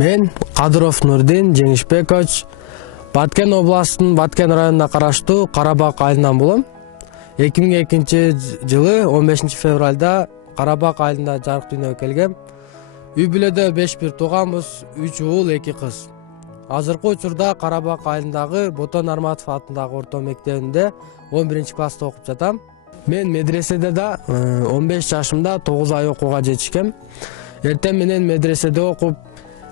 Мен Кадыров Нурдин Жеңишбекович Баткен областынын Баткен районуна караштуу Карабак айылынан болом. 2002-жылы 15 февралда Карабак айылында жарык дүйнөгө келгем. Үй бүлөдө 5 бир тууганбыз, 3 уул, 2 кыз. Азыркы учурда Карабак айылындагы Ботон Арматов атындагы орто мектебинде 11-класста окуп жатам. Мен медреседе да 15 жашымда 9 ай окууга жетишкем. Эртең менен медреседе окуп,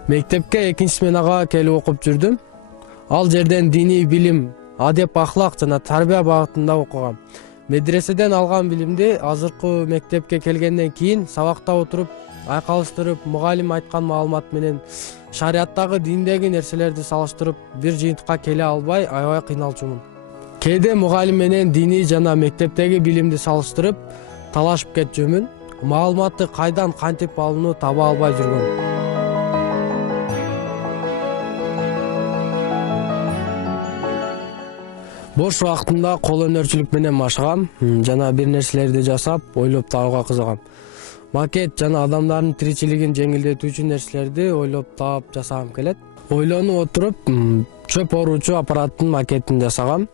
мектепке 2-сменага келип окуп жүрдүм. Ал жерден диний билим, адеп ахлак жана тарбия багытында окугам. Медреседен алган билимди азыркы мектепке келгенден кийин сабакта отуруп, айкалыштырып, мугалим айткан маалымат менен шарияттагы диндеги нерселерди салыштырып, бир жыйынтыкка келе албай, аябай кыйналчумун. Кээде мугалим менен диний жана мектептеги билимди салыштырып, талашып кетчүмүн. Маалыматты кайдан кантип алууну таба албай жүргөм. Бош убактымда кол өнөрчүлүк менен машыгам, жана бир нерселерди жасап, ойлоп табууга кызыгам. Макет жана адамдардын тиричилигин жеңилдетүүчү нерселерди ойлоп таап жасагым келет. Ойлонуп отуруп, чөп оруучу аппараттын макетин жасагам.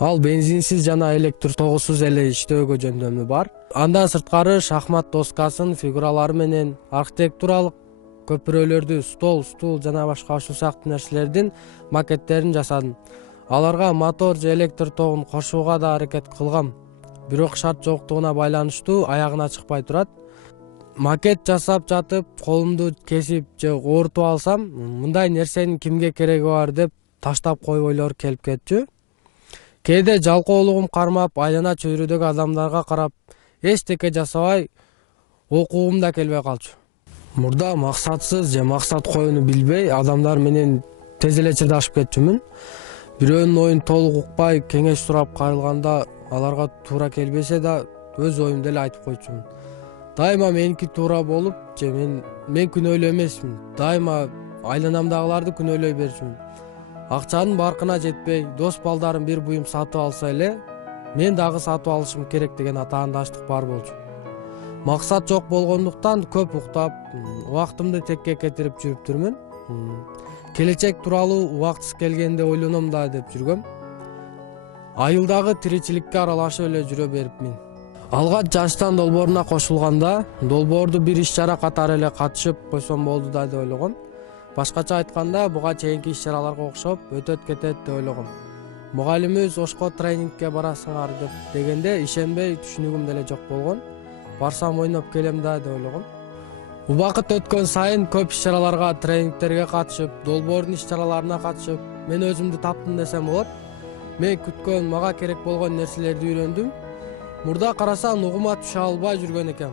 Ал бензинсиз жана электр тогусуз эле иштөөгө жөндөмү бар. Андан сырткары шахмат доскасын, фигуралары менен архитектуралык көпүрөлөрдү, стол, стул жана башка ушул сыяктуу нерселердин макеттерин жасадым. Аларга мотор же электр тогун кошууга да аракет кылгам. Бирок шарт жоктугуна байланыштуу аягына чыкпай турат. Макет жасап жатып, колумду кесип же оорутуп алсам, мындай нерсенин кимге кереги бар деп таштап коюп ойлор келип кетчү. Кээде жалкоолугум кармап, айлана чөйрөдөгү адамдарга карап, эчтеке жасабай окугум да келбей калчу. Мурда максатсыз же максат коюуну билбей, адамдар менен тез эле чыдашып кетчүмүн. Бирөөнүн оюн толук укпай, кеңеш сурап кайрылганда аларга туура келбесе да, өз оюмду эле айтып койчумун. Дайыма меники туура болуп, же мен күнөөлүү эмесмин. Дайыма айланамдагыларды күнөөлөй берчүмүн. Акчанын баркына жетпей, дос балдарым бир буюм сатып алса эле, мен дагы сатып алышым керек деген атаандаштык бар болчу. Максат жок болгондуктан көп уктап, убактымды текке кетирип жүрүптүрмүн. Келечек тууралуу убактысы келгенде ойлоном да деп жүргөм. Айылдагы тиричиликке аралашып эле жүрө берипмин. Алгач жаштан долбооруна кошулганда, долбоорду бир иш-чара катары эле катышып койсом болду да деп ойлогом. Башкача айтканда, буга чейинки иш-чараларга окшоп өтөт кетет деп ойлогом. Мугалимибиз Ошко тренингке барасыңар дегенде ишенбей түшүнүгүм деле жок болгон. Барсам ойноп келем да деп ойлогом. Убакыт өткөн сайын көп иш-чараларга, тренингтерге катышып, долбоордун иш-чараларына катышып, мен өзүмдү таптым десем болот. Мен күткөн, мага керек болгон нерселерди үйрөндүм. Мурда карасам угума түшө албай жүргөн экем.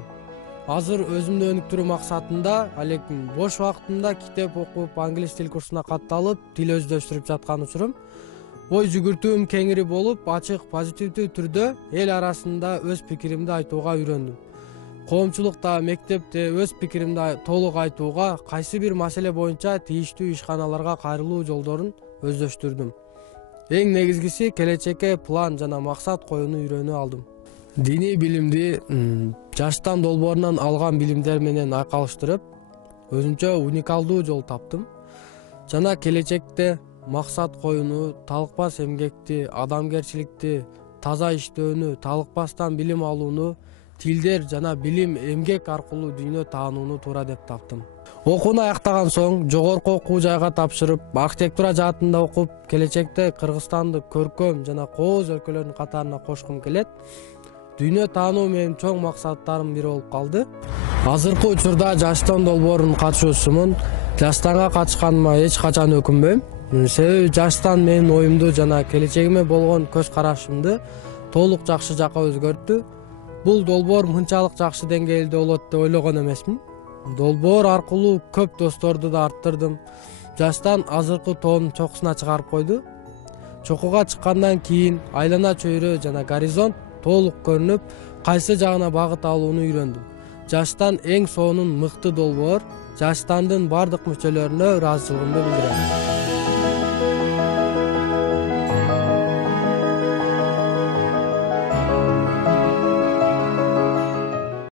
Азыр өзүмдү өнүктүрүү максатында, алекин бош убактымда китеп окуп, англис тил курсуна катталып, тил өздөштүрүп жаткан учурум. Ой жүгүртүүм кеңири болуп, ачык, позитивдүү түрдө эл арасында өз пикиримди айтууга үйрөндүм. Коомчулукта, мектепте өз пикиримди толук айтууга, кайсы бир маселе боюнча тийиштүү ишканаларга кайрылуу жолдорун өздөштүрдүм. Эң негизгиси келечекке план жана максат коюуну үйрөнүп алдым. Диний билимди жаштан долбоорунан алган билимдер менен айкалыштырып, өзүнчө уникалдуу жол таптым. Жана келечекте максат коюуну, талыкпас эмгекти, адамгерчиликти, таза иштөөнү, талыкпастан билим алууну, тилдер жана билим, эмгек аркылуу дүйнө таанууну туура деп таптым. Окууну аяктаган соң жогорку окуу жайга тапшырып, архитектура жаатында окуп, келечекте Кыргызстанды көркөм жана кооз өлкөлөрдүн катарына кошкум келет. Дүйнө таануу менин чоң максаттарымдын бири болуп калды. Азыркы учурда жаштан долбоорунун катышуусумун. Жаштанга катышканыма эч качан өкүнбөйм. Себеби жаштан менин оюмду жана келечегиме болгон көз карашымды толук жакшы жакка өзгөрттү. Бул долбоор мынчалык жакшы деңгээлде болот деп ойлогон эмесмин. Долбоор аркылуу көп досторду да арттырдым. Жаштан азыркы тоонун чокусуна чыгарып койду. Чокуга чыккандан кийин айлана чөйрө жана горизонт толук көрүнүп, кайсы жагына багыт алууну үйрөндүм. Жаштан эң сонун мыкты долбоор, жаштандын бардык мүчөлөрүнө ыраазычылыгымды билдирем.